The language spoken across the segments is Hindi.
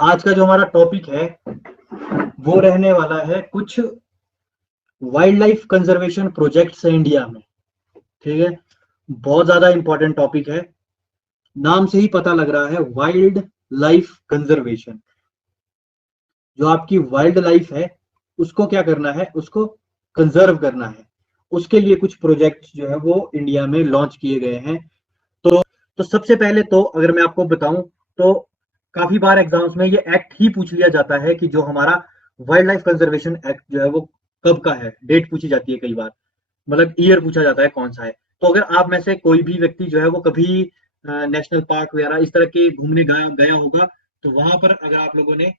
आज का जो हमारा टॉपिक है वो रहने वाला है कुछ वाइल्ड लाइफ कंजर्वेशन प्रोजेक्ट्स है इंडिया में। ठीक है, बहुत ज्यादा इंपॉर्टेंट टॉपिक है। नाम से ही पता लग रहा है वाइल्ड लाइफ कंजर्वेशन। जो आपकी वाइल्ड लाइफ है उसको क्या करना है, उसको कंजर्व करना है। उसके लिए कुछ प्रोजेक्ट जो है वो इंडिया में लॉन्च किए गए हैं। तो सबसे पहले तो अगर मैं आपको बताऊं तो काफी बार एग्जाम्स में ये एक्ट ही पूछ लिया जाता है कि जो हमारा वाइल्ड लाइफ कंजर्वेशन एक्ट जो है वो कब का है। डेट पूछी जाती है कई बार, मतलब ईयर पूछा जाता है कौन सा है। तो अगर आप में से कोई भी व्यक्ति जो है वो कभी नेशनल पार्क वगैरह इस तरह के घूमने गया गया होगा, तो वहां पर अगर आप लोगों ने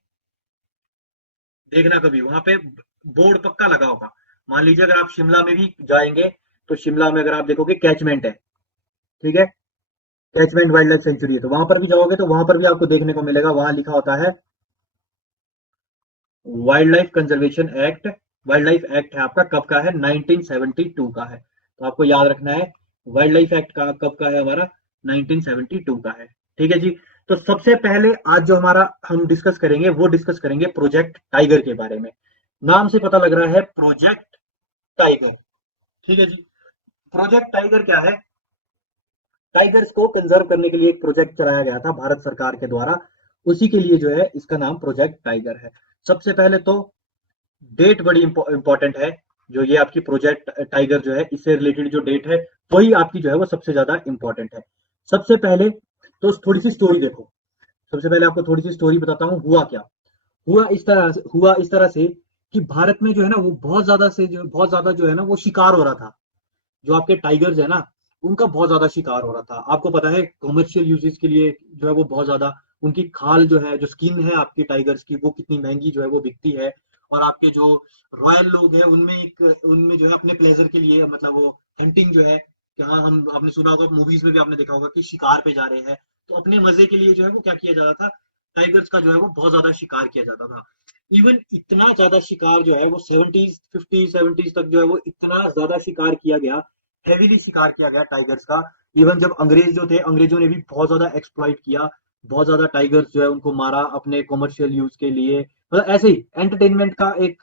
देखना, कभी वहां पे बोर्ड पक्का लगा होगा। मान लीजिए अगर आप शिमला में भी जाएंगे तो शिमला में अगर आप देखोगे कैचमेंट है, ठीक है, कैचमेंट वाइल्ड लाइफ सेंचुरी है, तो वहां पर भी जाओगे तो वहां पर भी आपको देखने को मिलेगा, वहां लिखा होता है wild life conservation act. Wild life act है आपका कब का है, 1972 का है। तो आपको याद रखना है वाइल्ड लाइफ एक्ट का कब का है, हमारा 1972 का है। ठीक है जी। तो सबसे पहले आज जो हमारा हम डिस्कस करेंगे वो डिस्कस करेंगे प्रोजेक्ट टाइगर के बारे में। नाम से पता लग रहा है प्रोजेक्ट टाइगर। ठीक है जी। प्रोजेक्ट टाइगर क्या है? टाइगर्स को कंजर्व करने के लिए एक प्रोजेक्ट चलाया गया था भारत सरकार के द्वारा। उसी के लिए जो है इसका नाम प्रोजेक्ट टाइगर है। सबसे पहले तो डेट बड़ी इंपॉर्टेंट है। जो ये आपकी प्रोजेक्ट टाइगर जो है इससे रिलेटेड जो डेट है वही आपकी जो है वो सबसे ज्यादा इंपॉर्टेंट है। सबसे पहले तो थोड़ी सी स्टोरी देखो। सबसे पहले आपको थोड़ी सी स्टोरी बताता हूँ हुआ क्या। हुआ इस तरह से कि भारत में जो है ना वो बहुत ज्यादा जो है ना वो शिकार हो रहा था। जो आपके टाइगर्स है ना उनका बहुत ज्यादा शिकार हो रहा था। आपको पता है कॉमर्शियल यूजेस के लिए जो है वो बहुत ज्यादा उनकी खाल जो है, जो स्किन है आपकी टाइगर्स की, वो कितनी महंगी जो है वो बिकती है। और आपके जो रॉयल लोग हैं उनमें जो है अपने प्लेजर के लिए, मतलब वो हंटिंग जो है कि हाँ, हम आपने सुना होगा, मूवीज में भी आपने देखा होगा कि शिकार पे जा रहे हैं, तो अपने मजे के लिए जो है वो क्या किया जाता था, टाइगर्स का जो है वो बहुत ज्यादा शिकार किया जाता था। इवन इतना ज्यादा शिकार जो है वो 70s 50s 70s तक जो है वो इतना ज्यादा शिकार किया गया, हेवीली शिकार किया गया टाइगर्स का। इवन जब अंग्रेज जो थे, अंग्रेजों ने भी बहुत ज्यादा एक्सप्लॉइट किया, बहुत ज्यादा टाइगर्स जो है उनको मारा अपने कॉमर्शियल यूज के लिए। मतलब ऐसे ही एंटरटेनमेंट का एक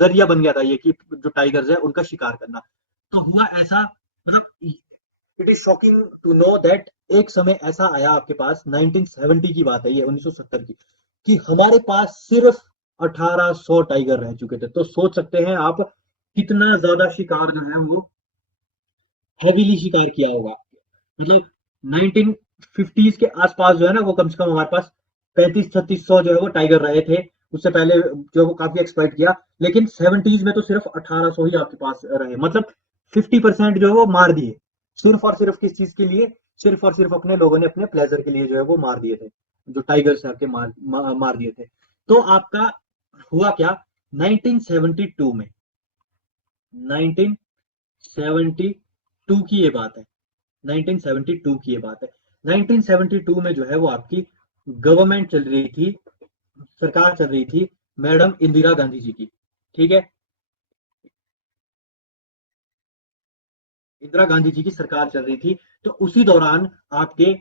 जरिया बन गया था ये कि जो टाइगर्स है उनका शिकार करना। तो हुआ ऐसा, मतलब it is shocking to know that एक समय ऐसा आया आपके पास, 1970 की बात है ये, 1970 की, कि हमारे पास सिर्फ 1800 टाइगर रह चुके थे। तो सोच सकते हैं आप कितना ज्यादा शिकार जो है वो हैवीली शिकार किया होगा। मतलब 1950s के आसपास जो है ना वो कम से कम हमारे पास 35-3600 जो है वो टाइगर रहे थे। उससे पहले जो है वो काफी एक्सप्लॉइट किया, लेकिन 70s में तो सिर्फ 1800 ही आपके पास रहे। मतलब 50% जो है वो मार दिए, सिर्फ और सिर्फ किस चीज के लिए, सिर्फ और सिर्फ अपने लोगों ने अपने प्लेजर के लिए जो है वो मार दिए थे। जो टाइगर्स है आपके मार दिए थे। तो आपका हुआ क्या 1972 में, 1972 की ये बात है, 1972 की ये बात है। 1972 में जो है वो आपकी गवर्नमेंट चल रही थी, सरकार चल रही थी मैडम इंदिरा गांधी जी की। ठीक है, इंदिरा गांधी जी की सरकार चल रही थी। तो उसी दौरान आपके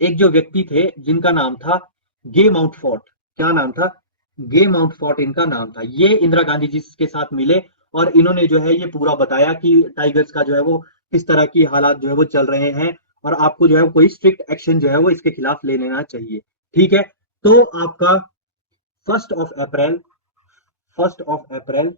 एक जो व्यक्ति थे जिनका नाम था गे माउंटफोर्ट। क्या नाम था? गे माउंटफोर्ट इनका नाम था। ये इंदिरा गांधी जी के साथ मिले और इन्होंने जो है ये पूरा बताया कि टाइगर्स का जो है वो किस तरह की हालात जो है वो चल रहे हैं, और आपको जो है कोई स्ट्रिक्ट एक्शन जो है वो इसके खिलाफ ले लेना चाहिए। ठीक है। तो आपका first of April first of April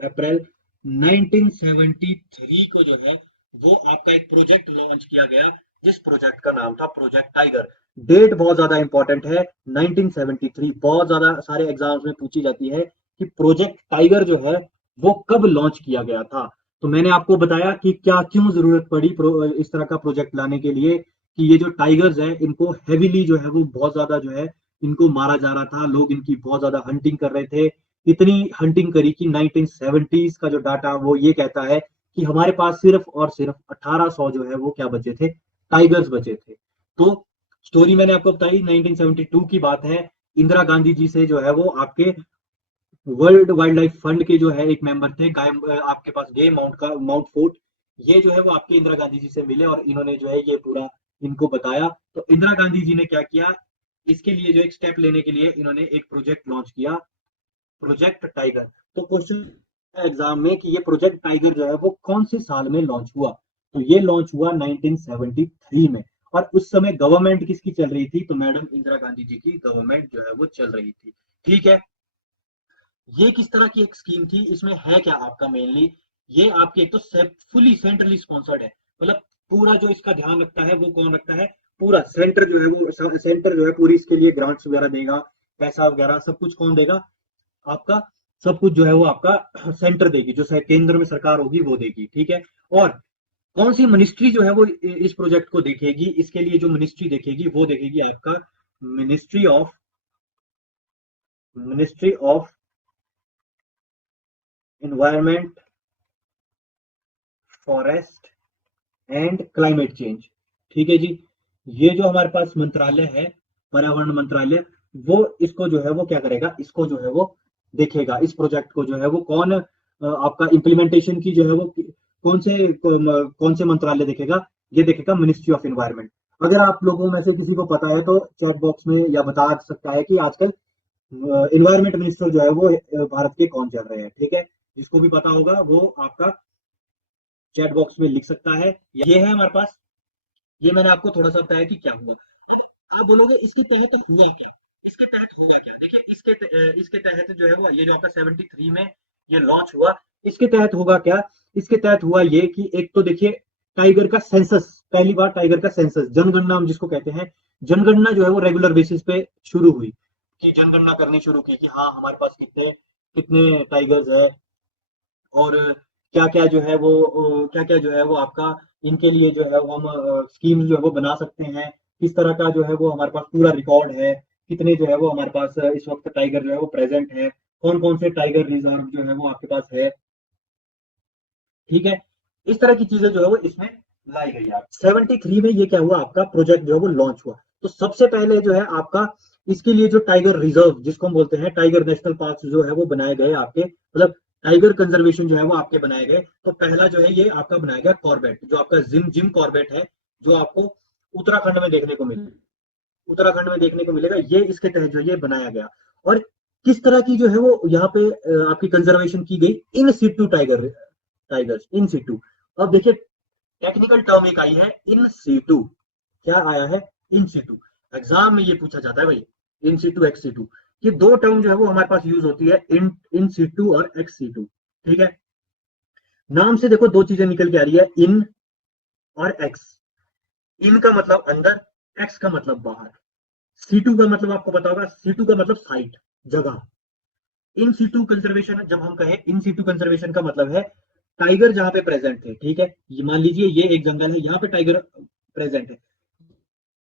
April 1973 को जो है वो आपका एक प्रोजेक्ट लॉन्च किया गया, जिस प्रोजेक्ट का नाम था प्रोजेक्ट टाइगर। डेट बहुत ज्यादा इंपॉर्टेंट है, 1973 बहुत ज्यादा सारे एग्जाम्स में पूछी जाती है कि प्रोजेक्ट टाइगर जो है वो कब लॉन्च किया गया था। तो मैंने आपको बताया कि क्या क्यों जरूरत पड़ी इस तरह का प्रोजेक्ट लाने के लिए, कि ये जो टाइगर्स है इनको हेविली जो है वो बहुत ज्यादा जो है इनको मारा जा रहा था, लोग इनकी बहुत ज्यादा हंटिंग कर रहे थे। इतनी हंटिंग करी कि 1970s का जो डाटा वो ये कहता है कि हमारे पास सिर्फ और सिर्फ 1800 जो है वो क्या बचे थे, टाइगर्स बचे थे। तो स्टोरी मैंने आपको बताई, 1972 की बात है। इंदिरा गांधी जी से जो है वो आपके वर्ल्ड वाइल्ड लाइफ फंड के जो है एक मेंबर थे आपके पास गे माउंट फोर्ट। ये जो है वो आपके इंदिरा गांधी जी से मिले और इन्होंने जो है ये पूरा इनको बताया। तो इंदिरा गांधी जी ने क्या किया, इसके लिए जो एक स्टेप लेने के लिए इन्होंने एक प्रोजेक्ट लॉन्च किया, प्रोजेक्ट टाइगर। तो क्वेश्चन एग्जाम में कि ये प्रोजेक्ट टाइगर जो है वो कौन से साल में लॉन्च हुआ, तो ये लॉन्च हुआ 1973 में। और उस समय गवर्नमेंट किसकी चल रही थी, तो मैडम इंदिरा गांधी जी की गवर्नमेंट जो है वो चल रही थी। ठीक है, ये किस तरह की एक स्कीम थी, इसमें है क्या आपका मेनली, ये आपकी एक तो फुली सेंट्रली स्पॉन्सर्ड है, मतलब पूरा जो इसका ध्यान रखता है वो कौन रखता है, पूरा सेंटर जो है वो, सेंटर जो है पूरी इसके लिए ग्रांट्स वगैरह देगा, पैसा वगैरह सब कुछ कौन देगा, आपका सब कुछ जो है वो आपका सेंटर देगी, जो केंद्र में सरकार होगी वो देगी। ठीक है, और कौन सी मिनिस्ट्री जो है वो इस प्रोजेक्ट को देखेगी, इसके लिए जो मिनिस्ट्री देखेगी वो देखेगी आपका ministry of environment, forest and climate change. ठीक है जी, ये जो हमारे पास मंत्रालय है, पर्यावरण मंत्रालय, वो इसको जो है वो क्या करेगा, इसको जो है वो देखेगा, इस प्रोजेक्ट को जो है वो कौन आपका इंप्लीमेंटेशन की जो है वो कौन से मंत्रालय देखेगा, ये देखेगा मिनिस्ट्री ऑफ एनवायरमेंट। अगर आप लोगों में से किसी को पता है तो चैट बॉक्स में या बता सकता है कि आजकल एनवायरमेंट मिनिस्टर जो है वो भारत के कौन चल रहे हैं। ठीक है, जिसको भी पता होगा वो आपका चैट बॉक्स में लिख सकता है। ये है हमारे पास, ये मैंने आपको थोड़ा सा बताया कि क्या हुआ। अब आप बोलोगे इसके तहत हुआ क्या, इसके तहत होगा क्या, देखिए इसके तहत जो है वो ये जो आपका 73 में ये लॉन्च हुआ, इसके तहत होगा क्या, इसके तहत हुआ ये कि एक तो देखिए टाइगर का सेंसस, पहली बार टाइगर का सेंसस, जनगणना हम जिसको कहते हैं, जनगणना जो है वो रेगुलर बेसिस पे शुरू हुई, कि जनगणना करनी शुरू की कि हाँ हमारे पास कितने कितने टाइगर्स है, और क्या क्या जो है वो क्या क्या जो है वो आपका इनके लिए जो है वो हम स्कीम जो है वो बना सकते हैं, किस तरह का जो है वो हमारे पास पूरा रिकॉर्ड है, कितने जो है वो हमारे पास इस वक्त टाइगर जो है वो प्रेजेंट है, कौन कौन से टाइगर रिजर्व जो है वो आपके पास है। ठीक है, इस तरह की चीजें जो है वो इसमें लाई गई है। 73 में ये क्या हुआ, आपका प्रोजेक्ट जो है वो लॉन्च हुआ। तो सबसे पहले जो है आपका इसके लिए जो टाइगर रिजर्व जिसको हम बोलते हैं, टाइगर नेशनल पार्क जो है वो बनाए गए आपके, मतलब टाइगर कंजर्वेशन जो है वो आपके बनाए गए। तो पहला जो है ये आपका बनाया गया कॉर्बेट, जो आपका जिम जिम कॉर्बेट है, जो आपको उत्तराखंड में देखने को मिले, उत्तराखंड में देखने को मिलेगा, ये इसके तहत जो ये बनाया गया। और किस तरह की जो है वो यहाँ पे आपकी कंजर्वेशन की गई, इन सिटू टाइगर्स इन सिटू। अब देखिए टेक्निकल टर्म एक आई है इन सीटू, क्या आया है, इन सीटू। एग्जाम में ये पूछा जाता है भाई, इन सीटू एक्स सीटू, ये दो टर्म जो है वो हमारे पास यूज होती है, इन सीटू और एक्स सीटू। ठीक है, नाम से देखो दो चीजें निकल के आ रही है, इन और एक्स। इन का मतलब अंदर, एक्स का मतलब बाहर। सीटू का मतलब आपको पता होगा, सीटू का मतलब साइट, जगह। इन सीटू कंजर्वेशन जब हम कहें, इन सीटू कंजर्वेशन का मतलब है टाइगर जहां पे प्रेजेंट है। ठीक है, मान लीजिए ये एक जंगल है, यहाँ पे टाइगर प्रेजेंट है,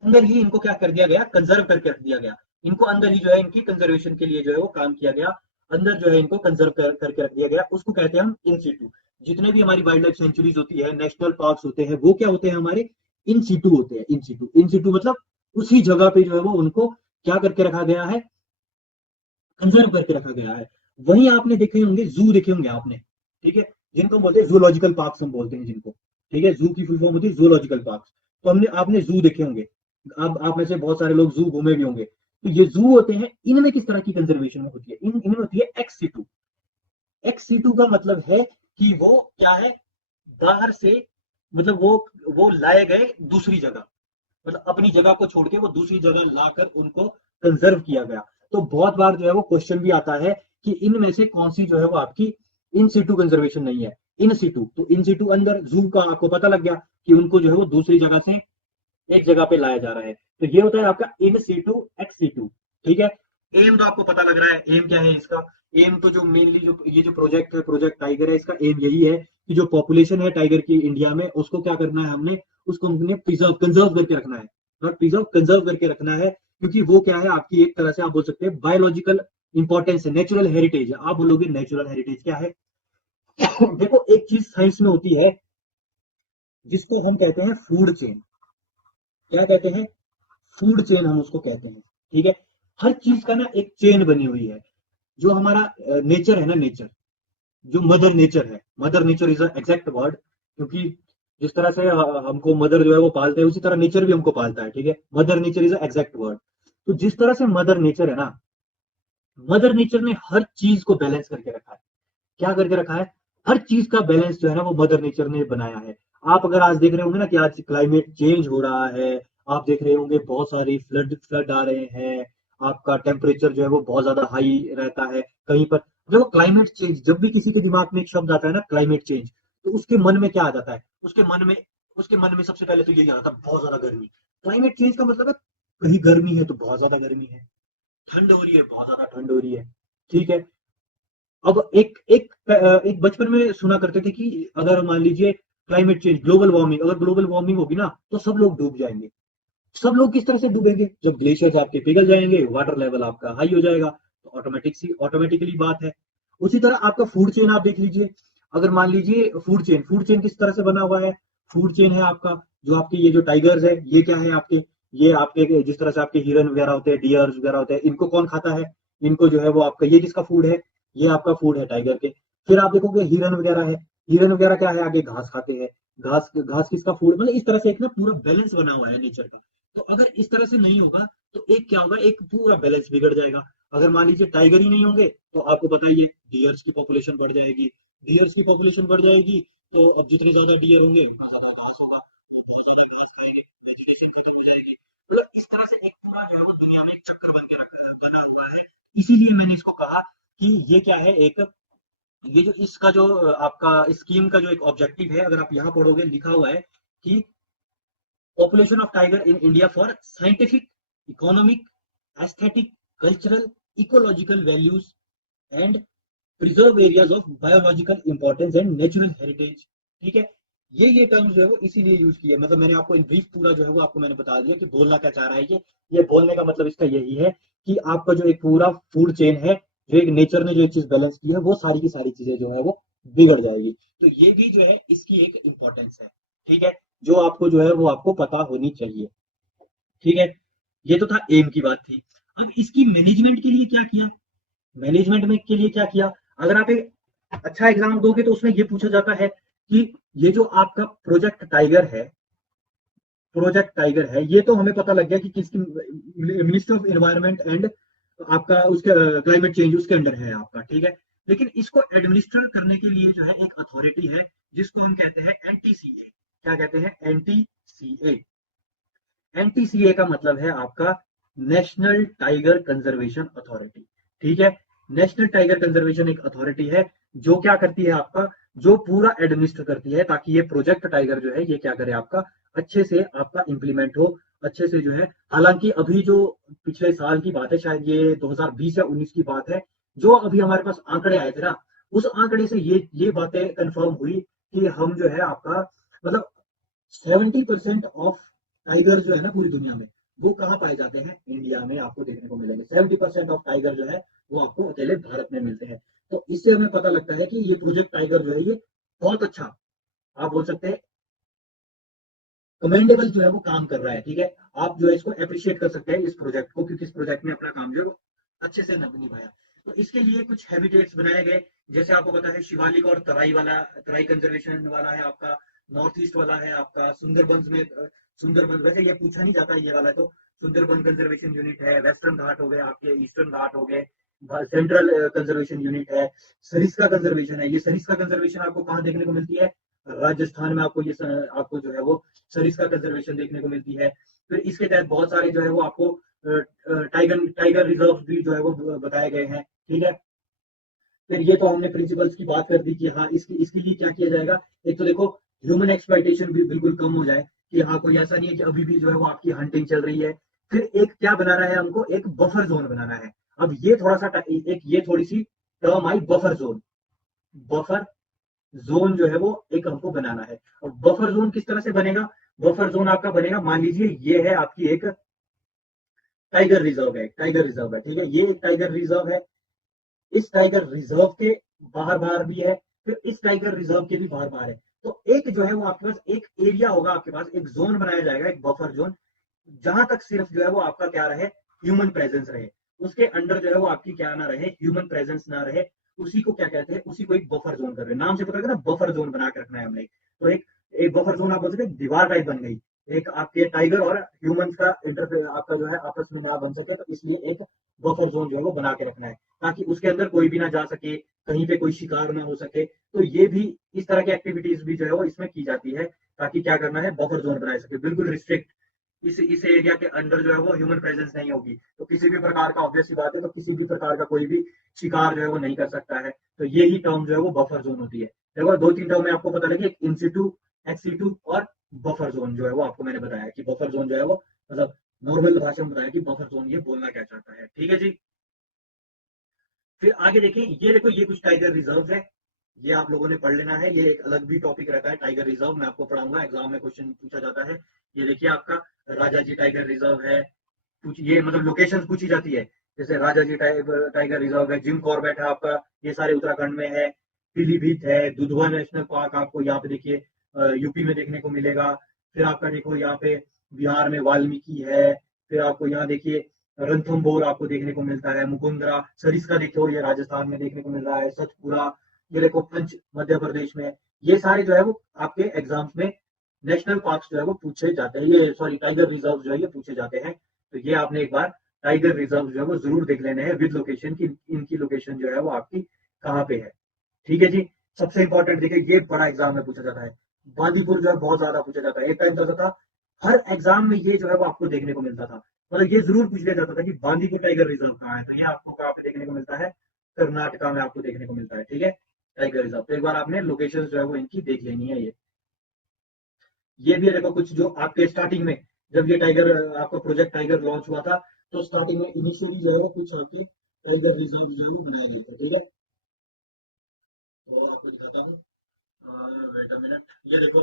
अंदर ही इनको क्या कर दिया गया, कंजर्व करके रख दिया गया, इनको अंदर ही जो है इनकी कंजर्वेशन के लिए जो है वो काम किया गया, अंदर जो है इनको कंजर्व करके रख दिया गया, उसको कहते हैं हम इन सीटू। जितने भी हमारी वाइल्ड लाइफ सेंचुरीज होती है, नेशनल पार्क होते हैं, वो क्या होते हैं, हमारे इन सीटू होते हैं। इन सीटू मतलब उसी जगह पे जो है वो उनको क्या करके रखा गया है, कंजर्व करके रखा गया है। वहीं आपने देखे होंगे, जू देखे होंगे आपने, ठीक है, जिनको बोलते हैं जूलॉजिकल पार्क हम बोलते हैं जिनको। ठीक है, जू की फुल फॉर्म होती है जूलॉजिकल पार्क। तो हमने आपने जू देखे होंगे, अब आप में से बहुत सारे लोग जू घूमे भी होंगे। तो ये जू होते हैं, इनमें किस तरह की कंजर्वेशन होती है, इनमें होती है एक्स सीटू। एक्स सीटू का मतलब है कि वो क्या है, बाहर से, मतलब वो लाए गए दूसरी जगह, मतलब अपनी जगह को छोड़ के वो दूसरी जगह लाकर उनको कंजर्व किया गया। तो बहुत बार जो है वो क्वेश्चन भी आता है कि इनमें से कौन सी जो है वो आपकी इन सीटू कंजर्वेशन नहीं है, इन सीटू। तो इन सीटू अंदर जू का आपको पता लग गया कि उनको जो है वो दूसरी जगह से एक जगह पे लाया जा रहा है। तो ये होता है आपका इन सीटू एक्स सीटू। ठीक है, एम तो आपको पता लग रहा है, एम क्या है इसका, एम तो जो मेनली जो ये जो प्रोजेक्ट है, प्रोजेक्ट टाइगर है, इसका एम यही है कि जो पॉपुलेशन है टाइगर की इंडिया में, उसको क्या करना है हमने, उसको हमने प्रिजर्व कंजर्व करके रखना है, नॉट प्रिजर्व, कंजर्व करके रखना है। क्योंकि वो क्या है आपकी, एक तरह से आप बोल सकते हैं बायोलॉजिकल इंपॉर्टेंस है, नेचुरल हेरिटेज है। आप बोलोगे नेचुरल हेरिटेज क्या है देखो एक चीज साइंस में होती है जिसको हम कहते हैं फूड चेन। क्या कहते हैं, फूड चेन हम उसको कहते हैं। ठीक है, हर चीज का ना एक चेन बनी हुई है। जो हमारा नेचर है ना, नेचर, जो मदर नेचर है, mother nature is exact word, क्योंकि जिस तरह से हमको मदर जो है वो पालते हैं, उसी तरह नेचर भी हमको पालता है। ठीक है, mother nature is exact word. तो जिस तरह से मदर नेचर है ना, मदर नेचर ने हर चीज को बैलेंस करके रखा है। क्या करके रखा है? हर चीज का बैलेंस जो है ना वो मदर नेचर ने बनाया है। आप अगर आज देख रहे होंगे ना कि आज क्लाइमेट चेंज हो रहा है, आप देख रहे होंगे बहुत सारी फ्लड फ्लड आ रहे हैं, आपका टेम्परेचर जो है वो बहुत ज्यादा हाई रहता है कहीं पर। जब क्लाइमेट चेंज, जब भी किसी के दिमाग में एक शब्द आता है ना क्लाइमेट चेंज, तो उसके मन में क्या आ जाता है? उसके मन में सबसे पहले तो यही आता है, बहुत ज्यादा गर्मी। क्लाइमेट चेंज का मतलब है कहीं गर्मी है तो बहुत ज्यादा गर्मी है, ठंड हो रही है बहुत ज्यादा ठंड हो रही है। ठीक है। अब एक बचपन में सुना करते थे कि अगर मान लीजिए क्लाइमेट चेंज, ग्लोबल वार्मिंग, अगर ग्लोबल वार्मिंग होगी ना तो सब लोग डूब जाएंगे। सब लोग किस तरह से डूबेंगे? जब ग्लेशियर्स आपके पिघल जाएंगे, वाटर लेवल आपका हाई हो जाएगा, तो ऑटोमेटिकली बात है। उसी तरह आपका फूड चेन आप देख लीजिए। अगर मान लीजिए फूड चेन किस तरह से बना हुआ है? फूड चेन है आपका, जो आपके ये जो टाइगर्स है, ये क्या है आपके, ये आपके जिस तरह से आपके हिरन वगैरह होते हैं, डियर्स वगैरह होते हैं, इनको कौन खाता है? इनको जो है वो आपका, ये किसका फूड है? ये आपका फूड है टाइगर के। फिर आप देखोगे हिरन वगैरह है, हिरन वगैरह क्या है? आगे घास खाते हैं। घास घास किसका फूड? मतलब इस तरह से एक ना पूरा बैलेंस बना हुआ है नेचर का। तो अगर इस तरह से नहीं होगा तो एक क्या होगा, एक पूरा बैलेंस बिगड़ जाएगा। अगर मान लीजिए टाइगर ही नहीं होंगे तो आपको पता ही है डियर्स की पॉपुलेशन बढ़ जाएगी। डियर्स की पॉपुलेशन बढ़ जाएगी तो अब जितने ज्यादा डियर होंगे उतना ज्यादा घास होगा, वो बहुत ज्यादा घास खाएंगे, वेजिटेशन खत्म हो जाएगी। मतलब इस तरह से एक पूरा जो है वो दुनिया में एक चक्र बना हुआ है। इसीलिए मैंने इसको कहा कि ये क्या है, एक ये जो इसका जो आपका स्कीम का जो एक ऑब्जेक्टिव है, अगर आप यहाँ पढ़ोगे लिखा हुआ है कि population of tiger in India for scientific, economic, aesthetic, cultural, ecological values and preserve areas of biological importance and natural heritage। ठीक है। ये टर्म्स जो है वो इसीलिए यूज किया, मतलब मैंने आपको इन ब्रीफ पूरा जो है वो आपको मैंने बता दिया कि बोलना क्या चाह रहा है ये बोलने का मतलब इसका यही है कि आपका जो एक पूरा फूड चेन है, जो एक नेचर ने जो चीज बैलेंस की है, वो सारी की सारी चीजें जो है वो बिगड़ जाएगी। तो ये भी जो है इसकी एक इंपॉर्टेंस है। ठीक है। जो आपको जो है वो आपको पता होनी चाहिए। ठीक है। ये तो था एम की बात थी। अब इसकी मैनेजमेंट के लिए क्या किया? मैनेजमेंट में के लिए क्या किया? अगर आप एक अच्छा एग्जाम दोगे तो उसमें ये पूछा जाता है कि ये जो आपका प्रोजेक्ट टाइगर है, ये तो हमें पता लग गया कि किसकी, मिनिस्ट्री ऑफ एनवायरनमेंट एंड आपका उसके क्लाइमेट चेंज उसके अंडर है आपका। ठीक है। लेकिन इसको एडमिनिस्टर करने के लिए जो है एक अथॉरिटी है, जिसको हम कहते हैं एनटीसीए। क्या कहते हैं? एनटीसीए। एनटीसीए का मतलब है आपका नेशनल टाइगर कंजर्वेशन अथॉरिटी। ठीक है। नेशनल टाइगर कंजर्वेशन एक अथॉरिटी है जो क्या करती है आपका, जो पूरा एडमिनिस्टर करती है ताकि ये प्रोजेक्ट टाइगर जो है ये क्या करे आपका, अच्छे से आपका इंप्लीमेंट हो, अच्छे से जो है। हालांकि अभी जो पिछले साल की बात है, शायद ये 2020 या 19 की बात है, जो अभी हमारे पास आंकड़े आए थे ना, उस आंकड़े से ये बातें कंफर्म हुई कि हम जो है आपका, मतलब 70% ऑफ टाइगर जो है ना पूरी दुनिया में, वो कहाँ पाए जाते हैं? इंडिया में आपको देखने को मिलेंगे। 70% ऑफ टाइगर जो है वो आपको अकेले भारत में मिलते हैं। तो इससे हमें पता लगता है कि ये प्रोजेक्ट टाइगर जो है ये बहुत अच्छा, आप बोल सकते हैं कमेंडेबल जो है वो काम कर रहा है। ठीक है। आप जो है इसको अप्रिशिएट कर सकते हैं इस प्रोजेक्ट को, क्योंकि इस प्रोजेक्ट ने अपना काम जो है वो अच्छे से निभाया। तो इसके लिए कुछ हैबिटेट्स बनाए गए, जैसे आपको पता है शिवालिक और तराई कंजर्वेशन वाला है आपका, नॉर्थ ईस्ट वाला है आपका, सुंदरबंस में सुंदरबन, वैसे ये पूछा नहीं जाता ये वाला, तो सुंदरबन कंजर्वेशन यूनिट है, वेस्टर्न घाट हो गए आपके, ईस्टर्न घाट हो गए, सेंट्रल कंजर्वेशन यूनिट है, सरिस्का कंजर्वेशन है। ये सरिस्का कंजर्वेशन आपको कहाँ देखने को मिलती है? राजस्थान में आपको आपको जो है वो सरिस्का कंजर्वेशन देखने को मिलती है। फिर इसके तहत बहुत सारे जो है वो आपको टाइगर टाइगर रिजर्व भी जो है वो बताए गए हैं। ठीक है। फिर ये तो हमने प्रिंसिपल्स की बात कर दी कि हाँ इसके लिए क्या किया जाएगा। एक तो देखो, ह्यूमन एक्सप्लॉइटेशन भी बिल्कुल कम हो जाए, कि हाँ कोई ऐसा नहीं है कि अभी भी जो है वो आपकी हंटिंग चल रही है। फिर एक क्या बनाना है हमको, एक बफर जोन बनाना है। अब ये थोड़ा सा एक ये थोड़ी सी टर्म आई, बफर जोन। बफर जोन जो है वो एक हमको बनाना है। और बफर जोन किस तरह से बनेगा? बफर जोन आपका बनेगा, मान लीजिए ये है आपकी एक टाइगर रिजर्व है। ठीक है। ये एक टाइगर रिजर्व है। इस टाइगर रिजर्व के बाहर बाहर भी है, फिर इस टाइगर रिजर्व के भी बाहर बाहर है। तो एक जो है वो आपके पास एक एरिया होगा, आपके पास एक जोन बनाया जाएगा, एक बफर जोन, जहां तक सिर्फ जो है वो आपका क्या रहे, ह्यूमन प्रेजेंस रहे। उसके अंडर जो है वो आपकी क्या ना रहे, ह्यूमन प्रेजेंस ना रहे। उसी को क्या कहते हैं, उसी को एक बफर जोन कर रहे हैं, नाम से पता लगा ना, बफर जोन बना के रखना है हमने। तो एक एक बफर जोन आप बोल सकते हैं दीवार टाइप बन गई, एक आपके टाइगर और ह्यूमंस का इंटरफेयर आपका जो है आपस में ना बन सके, तो इसलिए एक बफर जोन जो है वो बना के रखना है, ताकि उसके अंदर कोई भी ना जा सके, कहीं पे कोई शिकार ना हो सके। तो ये भी इस तरह की एक्टिविटीज भी जो है वो इसमें की जाती है, ताकि क्या करना है, बफर जोन बनाए सके, बिल्कुल रिस्ट्रिक्ट। इस एरिया के अंदर जो है वो ह्यूमन प्रेजेंस नहीं होगी, तो किसी भी प्रकार का, ऑब्वियस सी बात है, तो किसी भी प्रकार का कोई भी शिकार जो है वो नहीं कर सकता है। तो ये ही टर्म जो है वो बफर जोन होती है। देखो, दो तीन टर्म में आपको पता लगे, इन सीटू, एक्स सीटू और बफर जोन जो है वो आपको मैंने बताया कि बफर जोन जो है वो मतलब नॉर्मल भाषा में बताया कि बफर जोन ये बोलना क्या चाहता है। ठीक है जी। फिर आगे देखें, ये देखो, ये कुछ टाइगर रिजर्व है, ये आप लोगों ने पढ़ लेना है, ये एक अलग भी टॉपिक रहता है, टाइगर रिजर्व मैं आपको पढ़ाऊंगा, एग्जाम में क्वेश्चन पूछा जाता है। ये देखिए आपका राजा जी टाइगर रिजर्व है, कुछ ये मतलब लोकेशन पूछी जाती है, जैसे राजा जी टाइगर टाइगर रिजर्व है, जिम कॉर्बेट है आपका, ये सारे उत्तराखंड में है। पीलीभीत है, दुधवा नेशनल पार्क आपको यहाँ पे देखिए यूपी में देखने को मिलेगा। फिर आपका देखो यहाँ पे बिहार में वाल्मीकि है। फिर आपको यहाँ देखिए रणथंभौर आपको देखने को मिलता है, मुकुंदरा, सरिस्का देखो ये राजस्थान में देखने को मिल रहा है, सतपुरा, ये देखो पंच मध्य प्रदेश में। ये सारे जो है वो आपके एग्जाम्स में नेशनल पार्क जो है वो पूछे जाते हैं, ये सॉरी टाइगर रिजर्व जो है ये पूछे जाते हैं। तो ये आपने एक बार टाइगर रिजर्व जो है वो जरूर देख लेने हैं विद लोकेशन की, इनकी लोकेशन जो है वो आपकी कहाँ पे है। ठीक है जी। सबसे इंपॉर्टेंट देखिए, ये बड़ा एग्जाम में पूछा जाता है, बांदीपुर जो है बहुत ज्यादा पूछा जाता है, एक टाइम तो था हर एग्जाम में ये जो है वो आपको देखने को मिलता था, मतलब ये जरूर पूछ लिया जाता था कि बांदीपुर टाइगर रिजर्व कहाँ है, तो ये आपको कहाँ पे देखने को मिलता है, कर्नाटका में आपको देखने को मिलता है। ठीक है, टाइगर रिजर्व, तो एक बार आपने लोकेशन जो है वो इनकी देख लेनी है। ये भी देखो कुछ जो आपके स्टार्टिंग में, जब ये टाइगर आपका प्रोजेक्ट टाइगर लॉन्च हुआ था, तो स्टार्टिंग में इनिशियली जो है वो कुछ आपके टाइगर रिजर्व जो है वो बनाए गए थे। ठीक है, तो आपको दिखाता हूँ, वेट अ मिनट, ये देखो,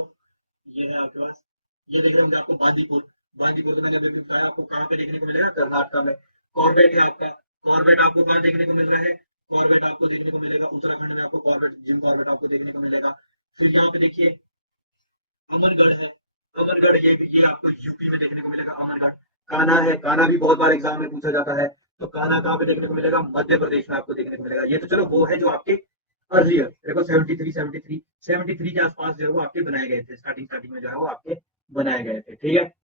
ये है आपके पास, ये देख रहे होंगे आपको बांदीपुर। बांदीपुर तो मैंने अभी बताया आपको कहाँ पे देखने को मिलेगा, कर्नाटक में। कॉर्बेट है आपका, कॉर्बेट आपको कहाँ देखने को मिल रहा है, कॉर्बेट आपको देखने को मिलेगा उत्तराखंड में, आपको कॉर्बेट, जिम कॉर्बेट आपको देखने को मिलेगा। फिर यहाँ पे देखिए अमरगढ़ है, अमरगढ़ ये आपको यूपी में देखने को मिलेगा, अमरगढ़। कान्हा है, कान्हा भी बहुत बार एग्जाम में पूछा जाता है, तो कान्हा कहाँ पे देखने को मिलेगा, मध्य प्रदेश में आपको देखने को मिलेगा। ये तो चलो वो है जो आपके अर्लियर, देखो 73 के आसपास जो है वो आपके बनाए गए थे, स्टार्टिंग स्टार्टिंग में जो है वो आपके बनाए गए थे। ठीक है,